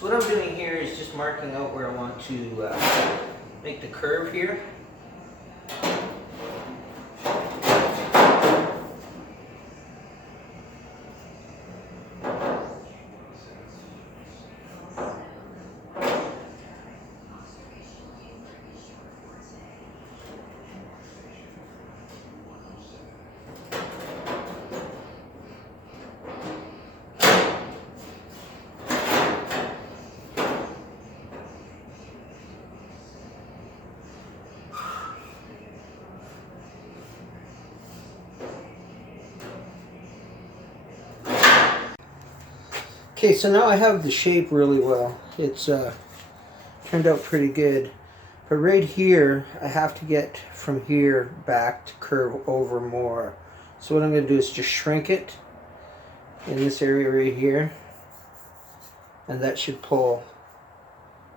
So what I'm doing here is just marking out where I want to make the curve here. Okay, so now I have the shape really well. It's turned out pretty good. But right here, I have to get from here back to curve over more. So what I'm going to do is just shrink it in this area right here. And that should pull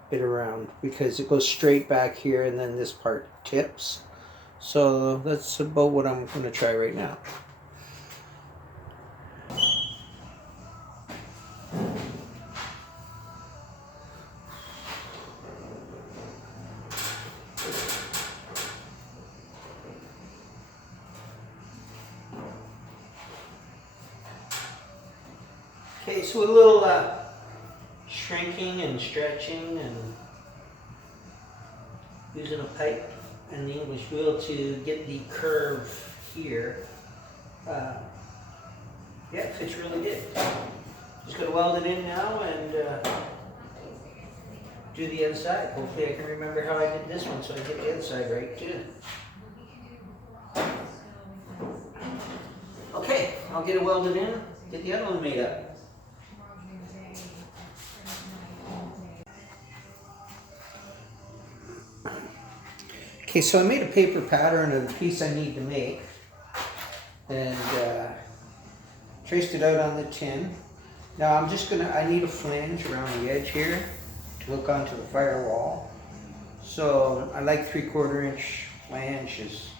it around because it goes straight back here and then this part tips. So that's about what I'm going to try right now. Okay, so a little shrinking and stretching and using a pipe and the English wheel to get the curve here. Yeah, it fits really good. Just got to weld it in now and do the inside. Hopefully I can remember how I did this one so I get the inside right too. Okay, I'll get it welded in, get the other one made up. Okay, so I made a paper pattern of the piece I need to make and traced it out on the tin. Now I need a flange around the edge here to hook onto the firewall. So I like 3/4 inch flange is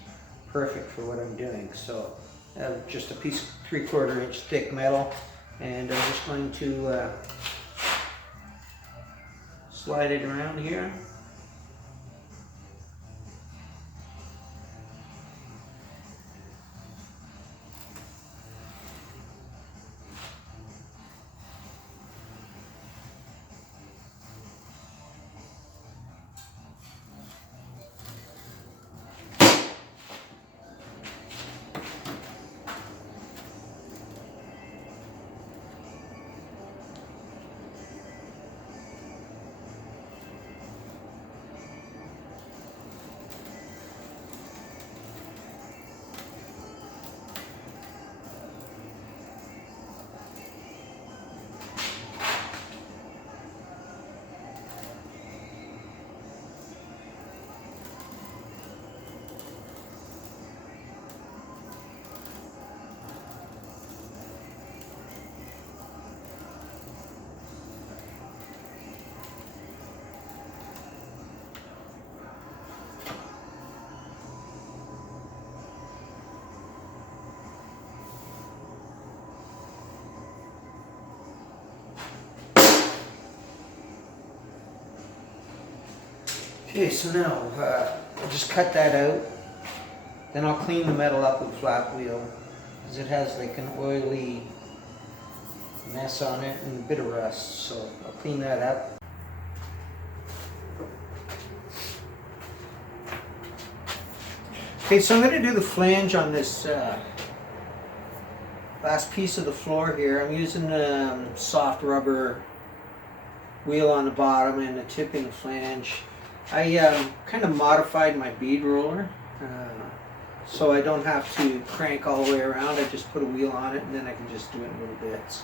perfect for what I'm doing. So I have just a piece of 3/4 inch thick metal and I'm just going to slide it around here. Okay, so now I'll just cut that out. Then I'll clean the metal up with flat wheel because it has like an oily mess on it and a bit of rust. So I'll clean that up. Okay, so I'm going to do the flange on this last piece of the floor here. I'm using soft rubber wheel on the bottom and a tipping flange. I kind of modified my bead roller so I don't have to crank all the way around. I just put a wheel on it and then I can just do it in little bits.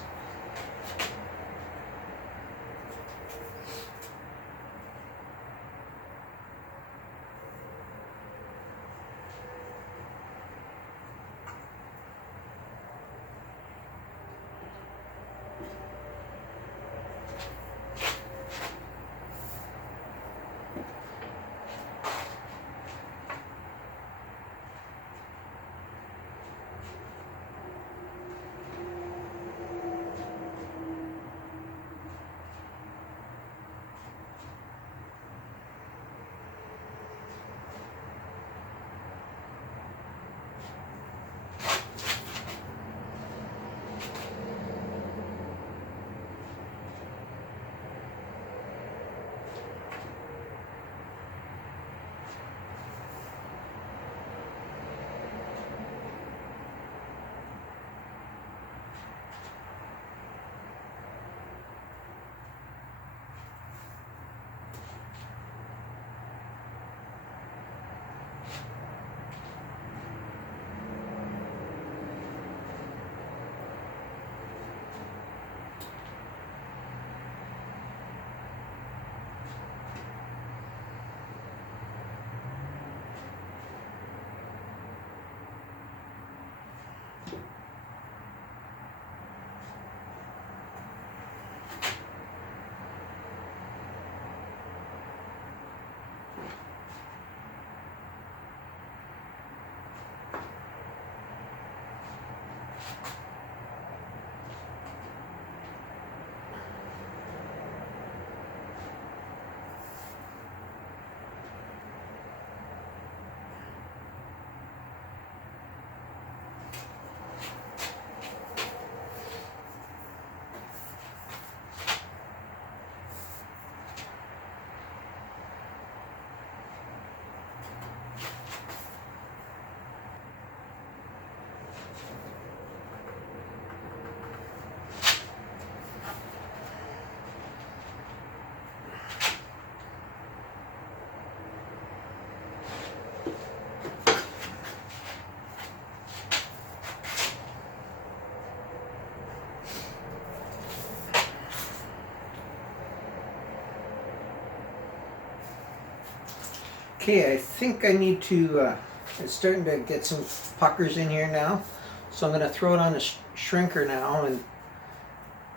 Okay, I think I need to, it's starting to get some puckers in here now. So I'm going to throw it on the shrinker now and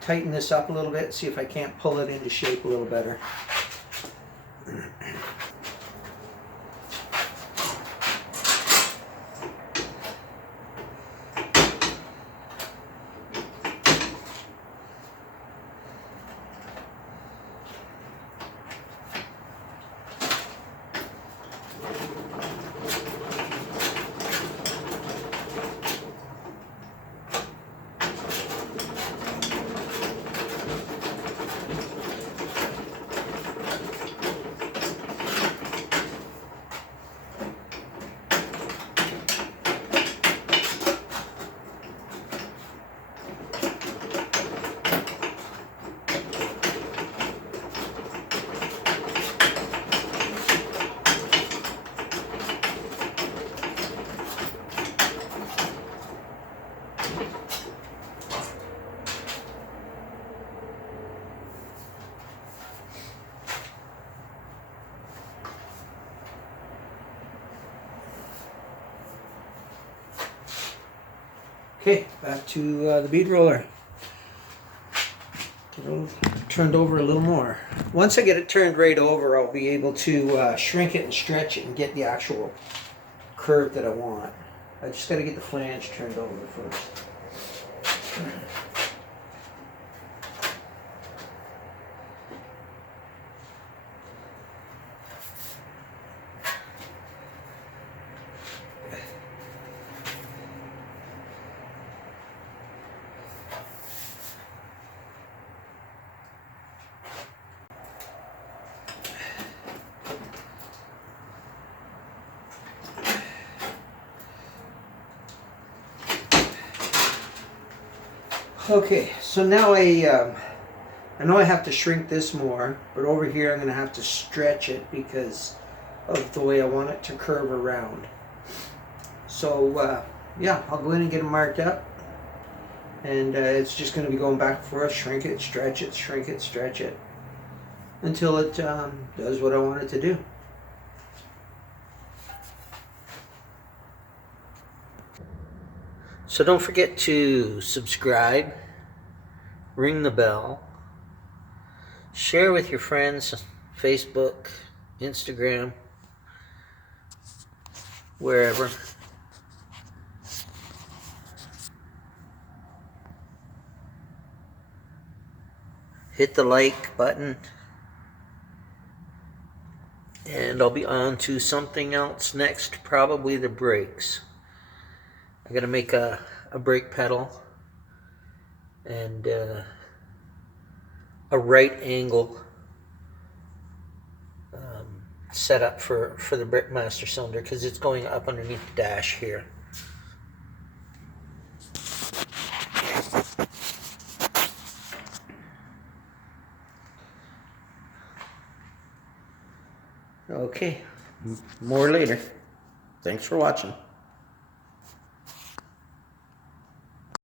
tighten this up a little bit, see if I can't pull it into shape a little better. Okay, back to the bead roller. Get it turned over a little more. Once I get it turned right over, I'll be able to shrink it and stretch it and get the actual curve that I want. I just got to get the flange turned over first. Okay, so now I know I have to shrink this more, but over here I'm going to have to stretch it because of the way I want it to curve around. So yeah, I'll go in and get it marked up, and it's just going to be going back and forth, shrink it, stretch it, shrink it, stretch it, until it does what I want it to do. So don't forget to subscribe, ring the bell, share with your friends, Facebook, Instagram, wherever. Hit the like button, and I'll be on to something else next, probably the brakes. I gotta make a brake pedal and a right angle setup for the brake master cylinder, because it's going up underneath the dash here. Okay, more later. Thanks for watching.